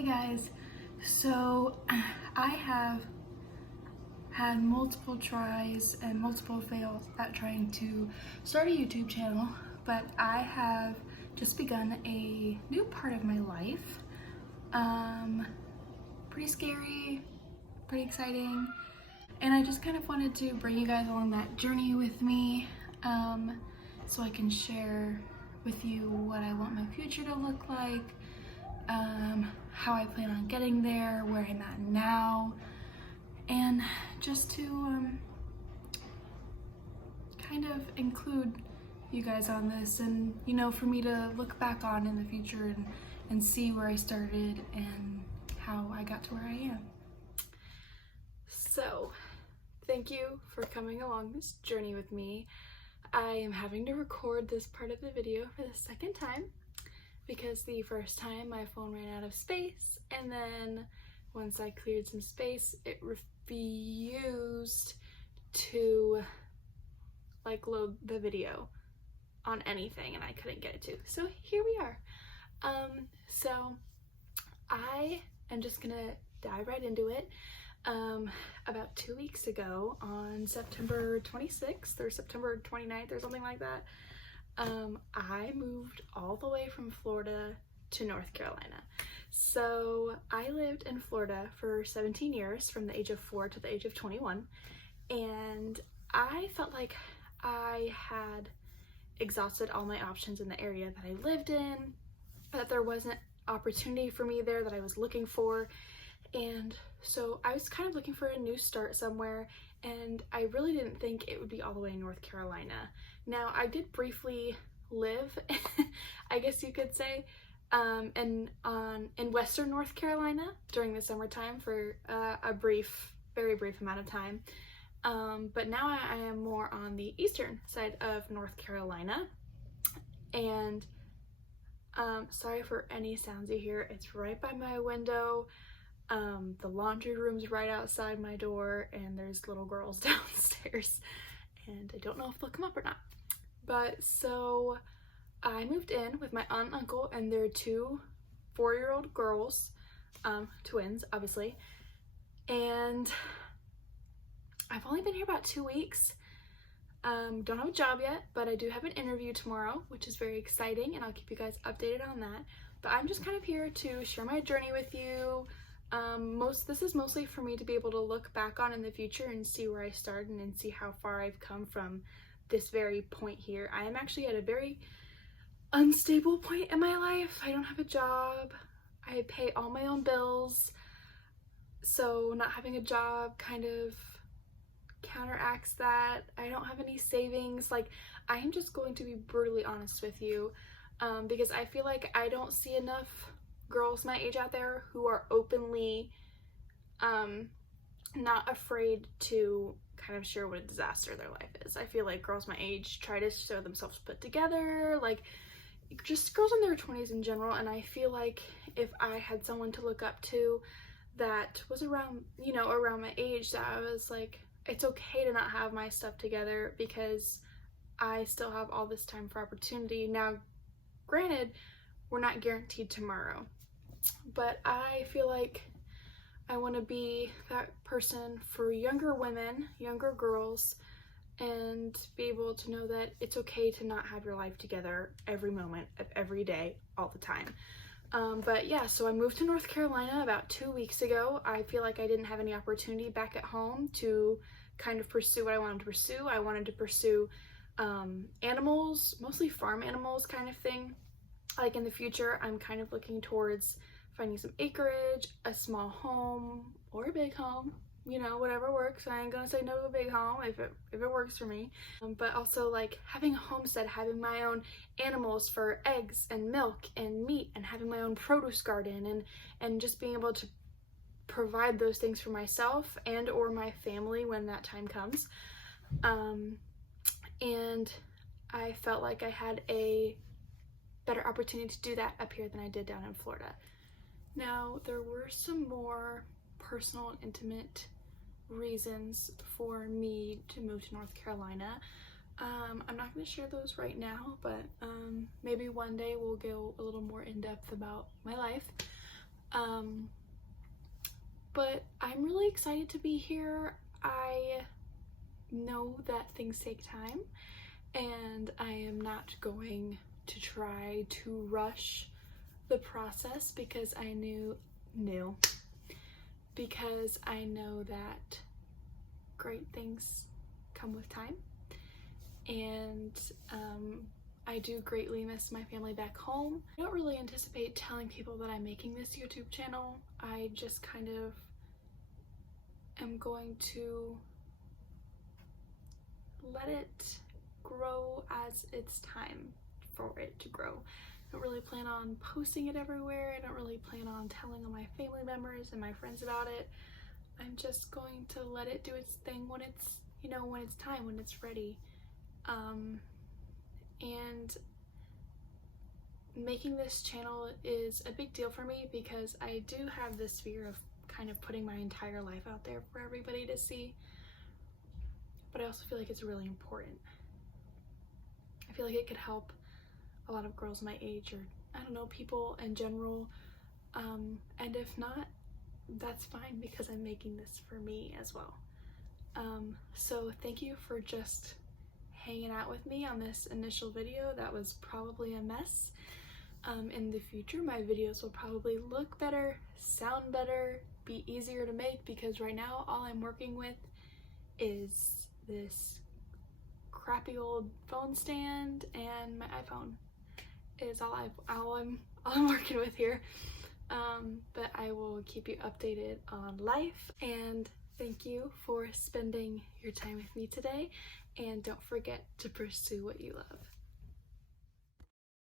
Hey guys, so I have had multiple tries and multiple fails at trying to start a YouTube channel, but I have just begun a new part of my life. Pretty scary, pretty exciting, and I just kind of wanted to bring you guys along that journey with me, so I can share with you what I want my future to look like, how I plan on getting there, where I'm at now, and just to kind of include you guys on this, and for me to look back on in the future and see where I started and how I got to where I am. So thank you for coming along this journey with me. I am having to record this part of the video for the second time because the first time my phone ran out of space, and then once I cleared some space, it refused to load the video on anything, and I couldn't get it to. So here we are. So I am just gonna dive right into it. About 2 weeks ago, on September 26th or September 29th or something like that, I moved all the way from Florida to North Carolina. So I lived in Florida for 17 years, from the age of 4 to the age of 21, and I felt like I had exhausted all my options in the area that I lived in, that there wasn't opportunity for me there that I was looking for, and so I was kind of looking for a new start somewhere, and I really didn't think it would be all the way in North Carolina. Now, I did briefly live, I guess you could say, in Western North Carolina during the summertime for a very brief amount of time. But now I am more on the eastern side of North Carolina, and sorry for any sounds you hear. It's right by my window. The laundry room's right outside my door, and there's little girls downstairs, and I don't know if they'll come up or not. But so I moved in with my aunt and uncle and their 2 4-year-old girls, twins obviously, and I've only been here about 2 weeks. Don't have a job yet, but I do have an interview tomorrow, which is very exciting, and I'll keep you guys updated on that. But I'm just kind of here to share my journey with you. This is mostly for me to be able to look back on in the future and see where I started and see how far I've come from this very point here. I am actually at a very unstable point in my life. I don't have a job. I pay all my own bills. So not having a job kind of counteracts that. I don't have any savings. I am just going to be brutally honest with you, because I feel like I don't see enough girls my age out there who are openly not afraid to kind of share what a disaster their life is. I feel like girls my age try to show themselves put together, just girls in their 20s in general, and I feel like if I had someone to look up to that was around my age, that I was like, it's okay to not have my stuff together because I still have all this time for opportunity. Now, granted, we're not guaranteed tomorrow, but I feel like I want to be that person for younger women, younger girls, and be able to know that it's okay to not have your life together every moment of every day, all the time. But yeah, so I moved to North Carolina about 2 weeks ago. I feel like I didn't have any opportunity back at home to kind of pursue what I wanted to pursue. I wanted to pursue animals, mostly farm animals kind of thing. In the future, I'm kind of looking towards finding some acreage, a small home, or a big home, whatever works. I ain't gonna say no to a big home if it works for me. But also having a homestead, having my own animals for eggs and milk and meat, and having my own produce garden, and just being able to provide those things for myself and or my family when that time comes. And I felt like I had a better opportunity to do that up here than I did down in Florida. Now, there were some more personal and intimate reasons for me to move to North Carolina. I'm not going to share those right now, but maybe one day we'll go a little more in depth about my life. But I'm really excited to be here. I know that things take time, and I am not going to try to rush the process because I because I know that great things come with time, and I do greatly miss my family back home. I don't really anticipate telling people that I'm making this YouTube channel. I just kind of am going to let it grow as it's time for it to grow. I don't really plan on posting it everywhere. I don't really plan on telling all my family members and my friends about it. I'm just going to let it do its thing when it's, when it's time, when it's ready. And making this channel is a big deal for me because I do have this fear of kind of putting my entire life out there for everybody to see, but I also feel like it's really important. I feel like it could help a lot of girls my age, or I don't know, people in general, and if not, that's fine because I'm making this for me as well. So thank you for just hanging out with me on this initial video that was probably a mess. In the future, my videos will probably look better, sound better, be easier to make, because right now all I'm working with is this crappy old phone stand, and my iPhone is all I'm working with here. But I will keep you updated on life, and thank you for spending your time with me today, and don't forget to pursue what you love.